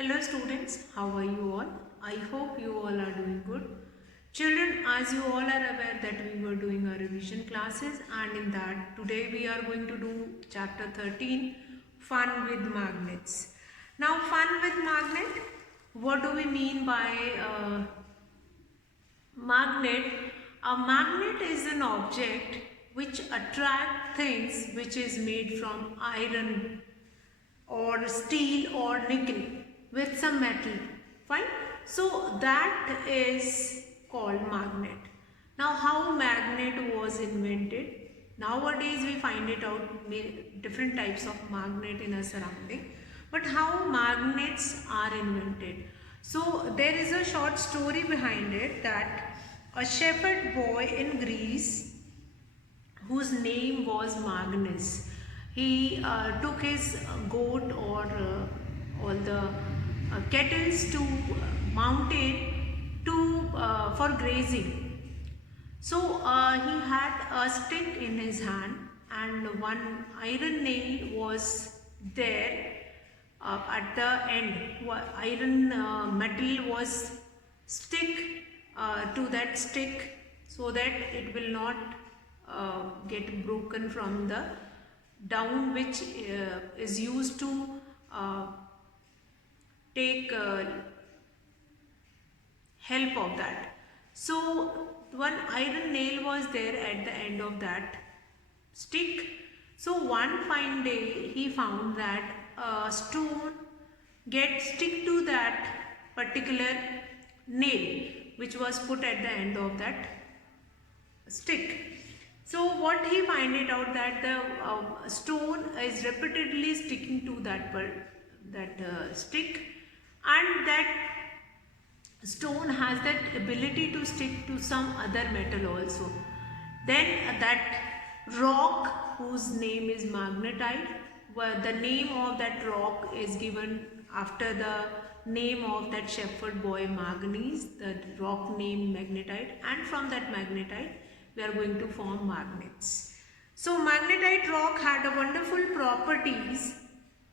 Hello students, how are you all? I hope you all are doing good. Children, as you all are aware that we were doing our revision classes, and in that today we are going to do chapter 13, Fun with Magnets. Now fun with magnet, what do we mean by magnet? A magnet is an object which attracts things which is made from iron or steel or nickel with some metal. Fine. So that is called magnet. Now how magnet was invented? Nowadays we find it out different types of magnet in our surrounding. But how magnets are invented? So there is a short story behind it that a shepherd boy in Greece whose name was Magnus. He took his goat or all the kettles to mountain to for grazing. So he had a stick in his hand and one iron nail was there at the end. Iron metal was stick to that stick so that it will not get broken from the down which is used to take help of that. So one iron nail was there at the end of that stick. So one fine day he found that a stone get stick to that particular nail which was put at the end of that stick. So what he find it out that the stone is repeatedly sticking to that stick, and that stone has that ability to stick to some other metal also. Then that rock whose name is magnetite, where the name of that rock is given after the name of that shepherd boy Magnus, the rock named magnetite, and from that magnetite we are going to form magnets. So magnetite rock had a wonderful properties.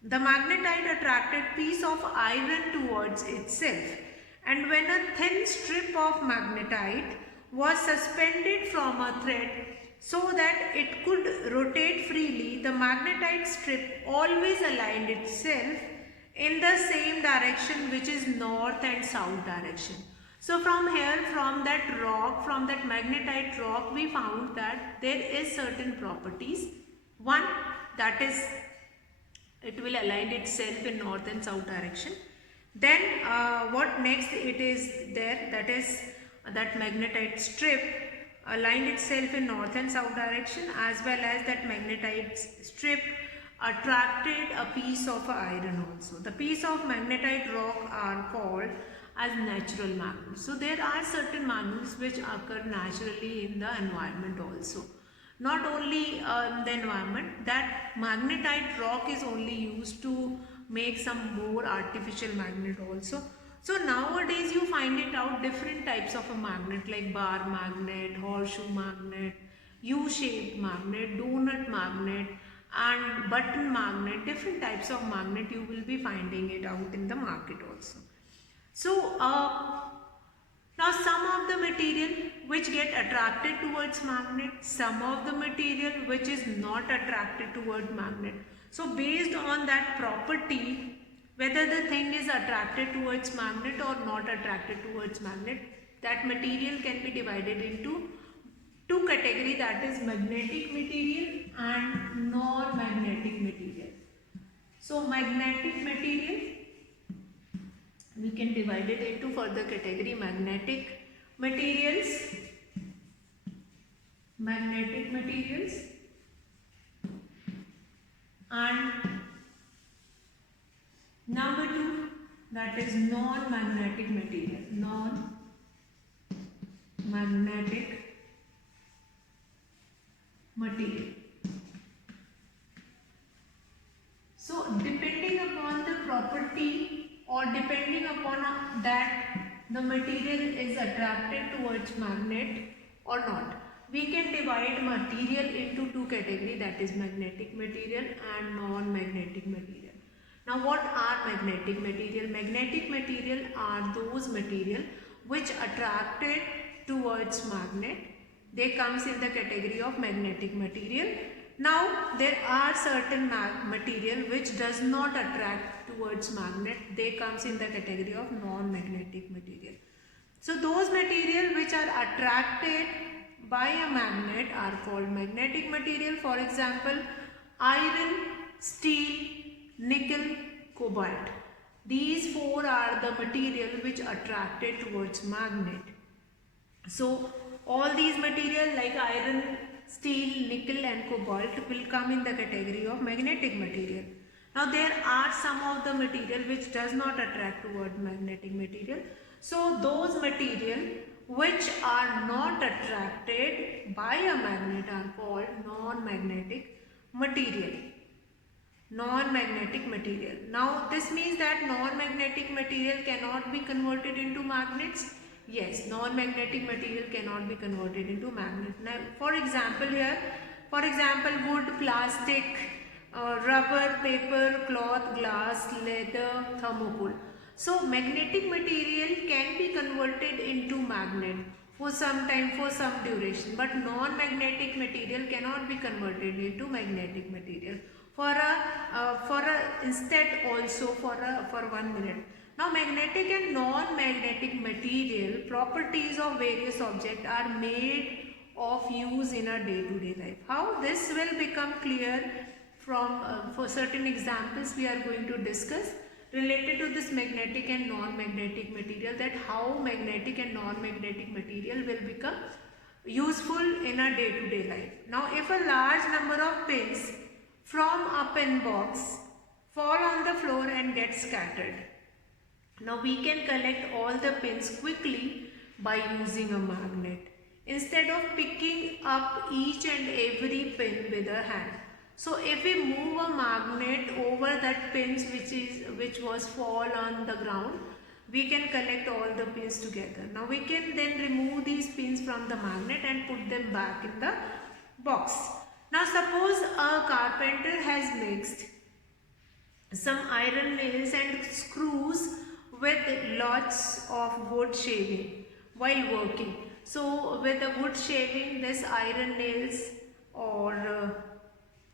The magnetite attracted piece of iron towards itself, and when a thin strip of magnetite was suspended from a thread so that it could rotate freely, the magnetite strip always aligned itself in the same direction, which is north and south direction. So from here, from that rock, from that magnetite rock, we found that there is certain properties. One, that is it will align itself in north and south direction. Then what next it is there, that is that magnetite strip aligned itself in north and south direction, as well as that magnetite strip attracted a piece of iron also. The piece of magnetite rock are called as natural magnets. So there are certain magnets which occur naturally in the environment also. Not only the environment, that magnetite rock is only used to make some more artificial magnet also. So nowadays you find it out different types of a magnet like bar magnet, horseshoe magnet, U-shaped magnet, donut magnet and button magnet. Different types of magnet you will be finding it out in the market also. So now some of the material which get attracted towards magnet, some of the material which is not attracted towards magnet. So based on that property, whether the thing is attracted towards magnet or not attracted towards magnet, that material can be divided into two categories, that is magnetic material and non-magnetic material. So magnetic material, we can divide it into further category: magnetic materials, and number two, that is non-magnetic material, non-magnetic material. So depending upon the property or depending upon that the material is attracted towards magnet or not, we can divide material into two categories, that is magnetic material and non-magnetic material. Now what are magnetic material? Magnetic material are those material which attracted towards magnet. They comes in the category of magnetic material. Now there are certain material which does not attract towards magnet. They comes in the category of non-magnetic material. So those material which are attracted by a magnet are called magnetic material. For example, iron, steel, nickel, cobalt. These four are the material which attracted towards magnet. So all these material like iron, steel, nickel and cobalt will come in the category of magnetic material. Now there are some of the material which does not attract toward magnetic material. So those material which are not attracted by a magnet are called non-magnetic material. Non-magnetic material. Now this means that non-magnetic material cannot be converted into magnets. Yes, non-magnetic material cannot be converted into magnet. Now for example here, for example wood, plastic, rubber, paper, cloth, glass, leather, thermocol. So magnetic material can be converted into magnet for some time, for some duration, but non-magnetic material cannot be converted into magnetic material for a instead also for 1 minute. Now magnetic and non-magnetic material properties of various objects are made of use in a day-to-day life. How this will become clear from for certain examples we are going to discuss related to this magnetic and non-magnetic material, that how magnetic and non-magnetic material will become useful in a day-to-day life. Now if a large number of pins from a pin box fall on the floor and get scattered, now we can collect all the pins quickly by using a magnet instead of picking up each and every pin with a hand. So if we move a magnet over that pins which was fall on the ground, we can collect all the pins together. Now we can then remove these pins from the magnet and put them back in the box. Now suppose a carpenter has mixed some iron nails and screws with lots of wood shaving while working. So with the wood shaving, this iron nails or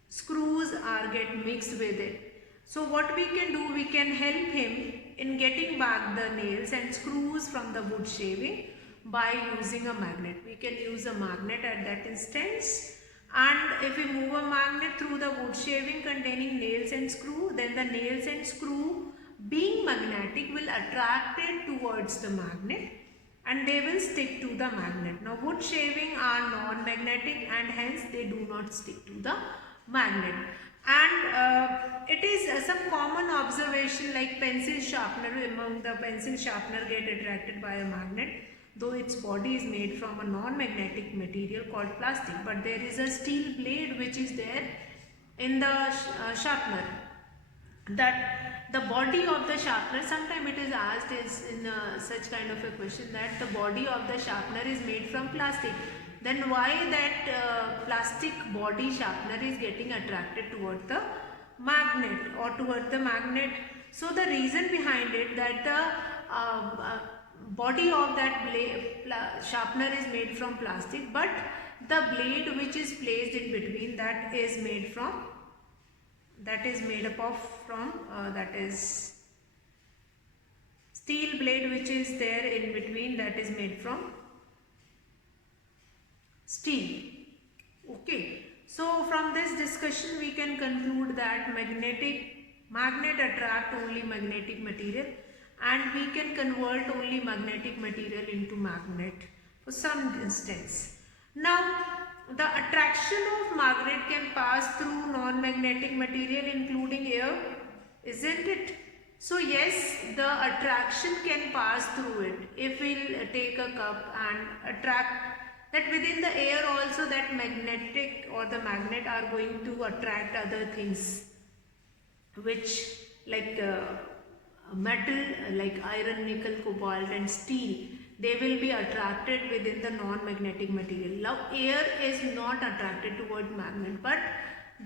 screws are get mixed with it. So what we can do, we can help him in getting back the nails and screws from the wood shaving by using a magnet. We can use a magnet at that instance, and if we move a magnet through the wood shaving containing nails and screw, then the nails and screw being magnetic will attract it towards the magnet and they will stick to the magnet. Now wood shaving are non-magnetic and hence they do not stick to the magnet. And it is some common observation like pencil sharpener. Among the pencil sharpener get attracted by a magnet, though its body is made from a non-magnetic material called plastic, but there is a steel blade which is there in the sharpener. That the body of the sharpener, sometimes it is asked is in such kind of a question that the body of the sharpener is made from plastic, then why that plastic body sharpener is getting attracted toward the magnet or toward the magnet? So the reason behind it, that the body of that blade, sharpener is made from plastic, but the blade which is placed in between, that is made from, that is made up of from that is steel blade which is there in between, that is made from steel. Okay, so from this discussion we can conclude that magnet attract only magnetic material and we can convert only magnetic material into magnet for some instance. Now the attraction of magnet can pass through non-magnetic material including air, isn't it? So yes, the attraction can pass through it. If we'll take a cup and attract, that within the air also that magnetic or the magnet are going to attract other things which like metal like iron, nickel, cobalt and steel, they will be attracted within the non-magnetic material. Now air is not attracted toward magnet, but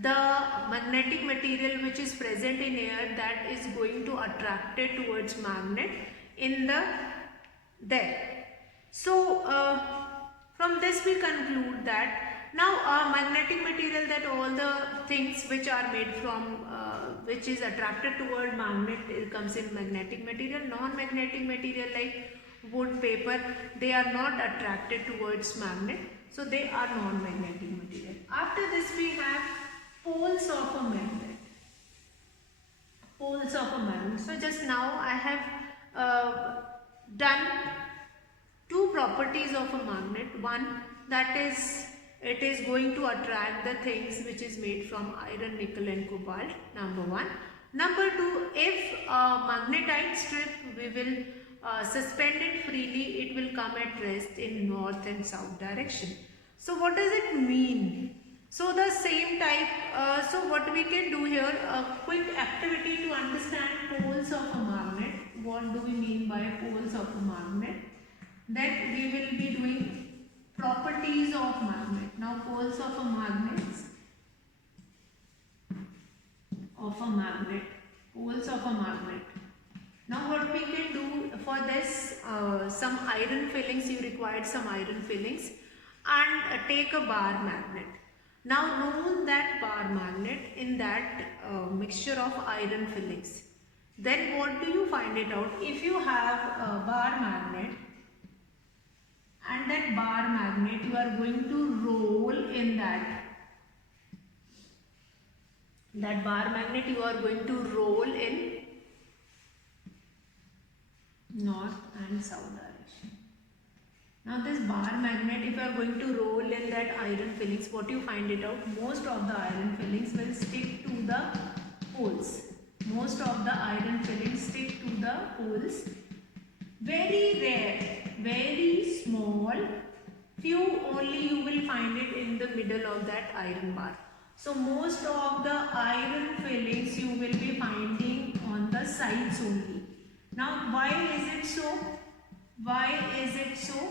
the magnetic material which is present in air, that is going to attract it towards magnet in the there. So from this we conclude that now magnetic material, that all the things which are made from which is attracted toward magnet, it comes in magnetic material. Non-magnetic material like wood, paper, they are not attracted towards magnet, so they are non-magnetic material. After this we have poles of a magnet. Poles of a magnet. So just now I have done two properties of a magnet. One, that is it is going to attract the things which is made from iron, nickel and cobalt, number one. Number two, if a magnetite strip we will suspend it freely, it will come at rest in north and south direction. So what does it mean? So the same type, so what we can do here, a quick activity to understand poles of a magnet. What do we mean by poles of a magnet? That we will be doing properties of magnet. Now poles of a magnet, poles of a magnet. Now what we can do for this, some iron fillings, you required some iron fillings, and take a bar magnet. Now roll that bar magnet in that mixture of iron fillings. Then what do you find it out? If you have a bar magnet, and that bar magnet you are going to roll in that bar magnet you are going to roll in north and south direction. Now this bar magnet, if you are going to roll in that iron fillings, what you find it out? Most of the iron fillings will stick to the poles. Most of the iron fillings stick to the poles. Very rare, very small, few only you will find it in the middle of that iron bar. So most of the iron fillings you will be finding on the sides only. Now why is it so? Why is it so?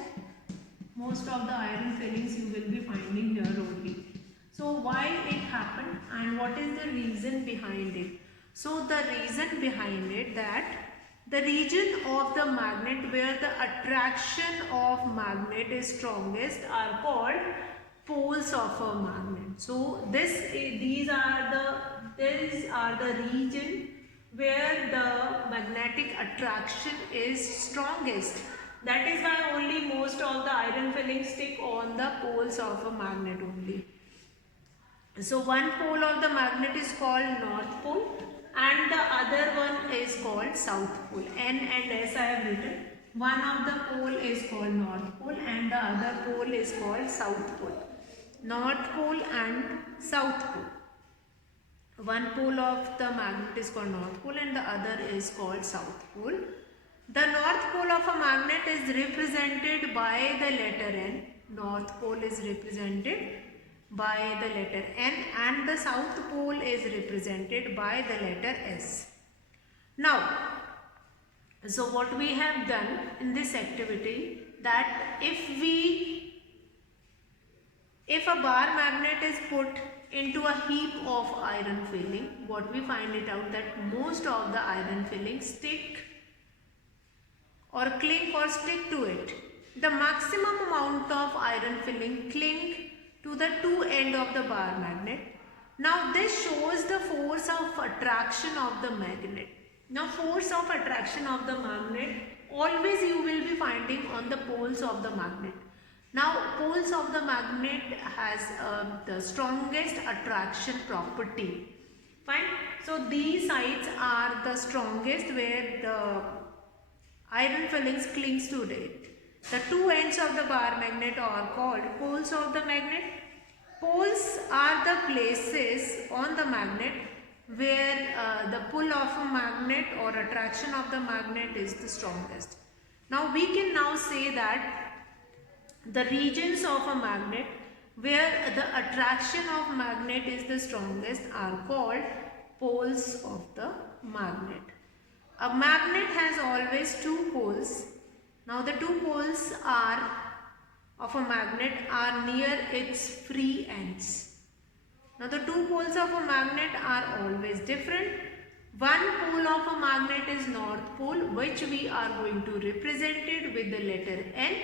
Most of the iron fillings you will be finding here only. So why it happened and what is the reason behind it? So the reason behind it, that the region of the magnet where the attraction of magnet is strongest are called poles of a magnet. So these are the region where the magnetic attraction is strongest. That is why only most of the iron fillings stick on the poles of a magnet only. So one pole of the magnet is called north pole and the other one is called south pole. N and S I have written. One of the pole is called north pole and the other pole is called south pole. North pole and south pole. One pole of the magnet is called north pole and the other is called south pole. The north pole of a magnet is represented by the letter N. North pole is represented by the letter N and the south pole is represented by the letter S. Now, so what we have done in this activity, that if a bar magnet is put into a heap of iron filling, what we find it out that most of the iron fillings stick or cling or stick to it. The maximum amount of iron filling cling to the two end of the bar magnet. Now this shows the force of attraction of the magnet. Now force of attraction of the magnet always you will be finding on the poles of the magnet. Now poles of the magnet has the strongest attraction property. Fine. So these sides are the strongest where the iron fillings clings to it. The two ends of the bar magnet are called poles of the magnet. Poles are the places on the magnet where the pull of a magnet or attraction of the magnet is the strongest. Now we can now say that the regions of a magnet where the attraction of magnet is the strongest are called poles of the magnet. A magnet has always two poles. Now the two poles of a magnet are near its free ends. Now the two poles of a magnet are always different. One pole of a magnet is north pole, which we are going to represent it with the letter N.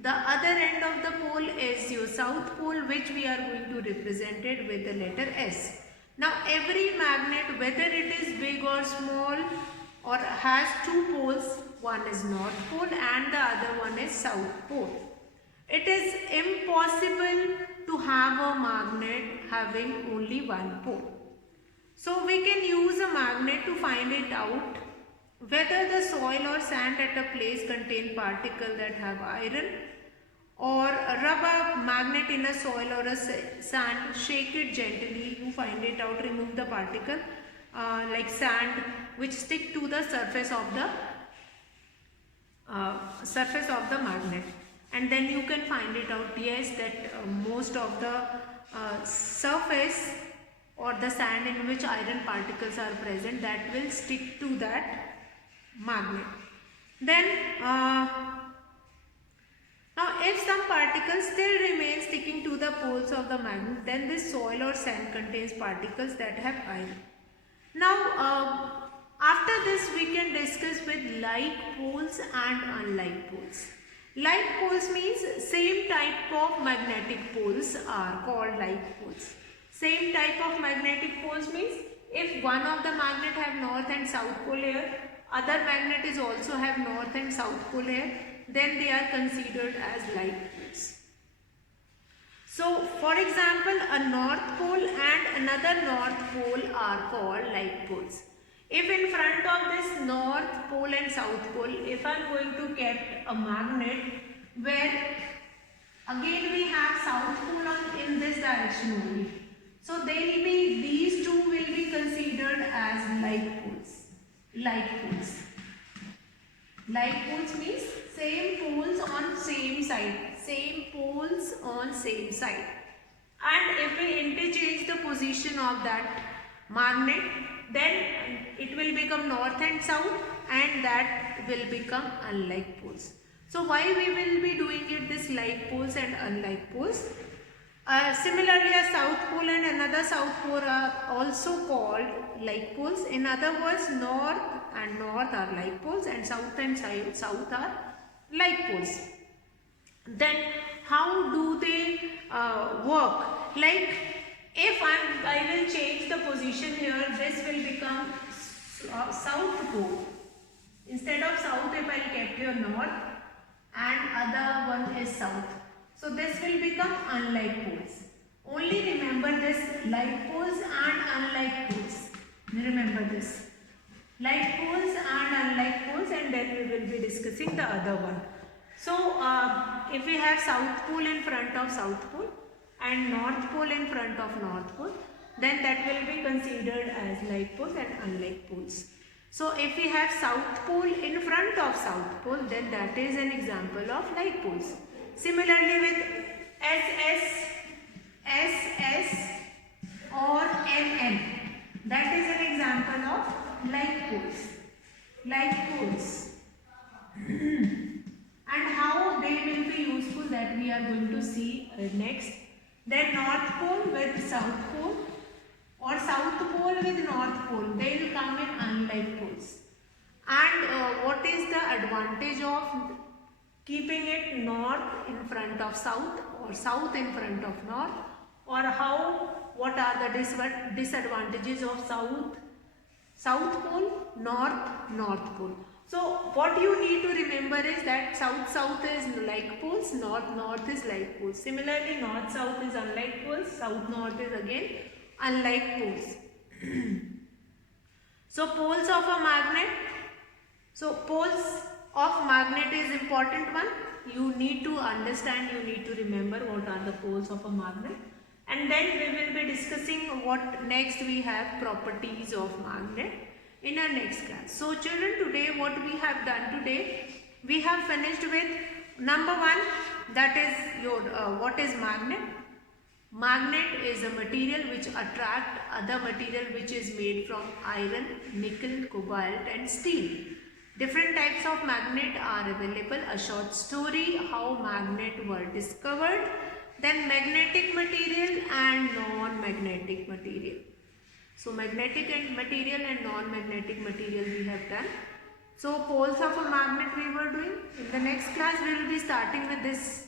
The other end of the pole is your south pole, which we are going to represent it with the letter S. Now every magnet, whether it is big or small or has two poles, one is north pole and the other one is south pole. It is impossible to have a magnet having only one pole. So we can use a magnet to find it out whether the soil or sand at a place contain particles that have iron, or rub a magnet in a soil or a sand, shake it gently, you find it out, remove the particle like sand which stick to the surface of the magnet, and then you can find it out, yes, that most of the surface or the sand in which iron particles are present, that will stick to that magnet. Then now if some particles still remain sticking to the poles of the magnet, then this soil or sand contains particles that have iron. Now after this we can discuss with like poles and unlike poles. Like poles means same type of magnetic poles are called like poles. Same type of magnetic poles means if one of the magnet have north and south pole here, other magnet is also have north and south pole here, then they are considered as like poles. So for example, a north pole and another north pole are called like poles. If in front of this north pole and south pole, if I am going to keep a magnet where again we have south pole in this direction only, so these two will be considered as like poles. Like poles. Like poles means same poles on same side. Same poles on same side. And if we interchange the position of that magnet, then it will become north and south, and that will become unlike poles. So why we will be doing it this like poles and unlike poles? Similarly, a south pole and another south pole are also called like poles. In other words, north and north are like poles and south and south are like poles. Then how do they work? Like if I will change the position here, this will become south pole. Instead of south, if I kept here north and other one is south. So this will become unlike poles. Only remember this, like poles and unlike poles. Remember this. Like poles and unlike poles, and then we will be discussing the other one. So if we have south pole in front of south pole and north pole in front of north pole, then that will be considered as like poles and unlike poles. So if we have south pole in front of south pole, then that is an example of like poles. Similarly with SS or MM, that is an example of like poles. Like poles. And how they will be useful, that we are going to see next. Then north pole with south pole or south pole with north pole, they will come in unlike poles. And what is the advantage of keeping it north in front of south or south in front of north, or what are the disadvantages of south pole, north pole? So what you need to remember is that south is like poles, north is like poles. Similarly, north is unlike poles, south is again unlike poles. So poles of a magnet. So poles of magnet is important one. You need to understand, you need to remember what are the poles of a magnet. And then we will be discussing what next we have properties of magnet in our next class. So children, today what we have done today, we have finished with number one, that is your what is magnet. Magnet is a material which attract other material which is made from iron, nickel, cobalt and steel. Different types of magnet are available. A short story, how magnet were discovered, Then magnetic material and non-magnetic material. So magnetic and material and non-magnetic material we have done. So poles of a magnet we were doing. In the next class we will be starting with this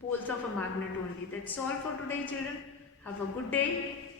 poles of a magnet only. That's all for today, children. Have a good day.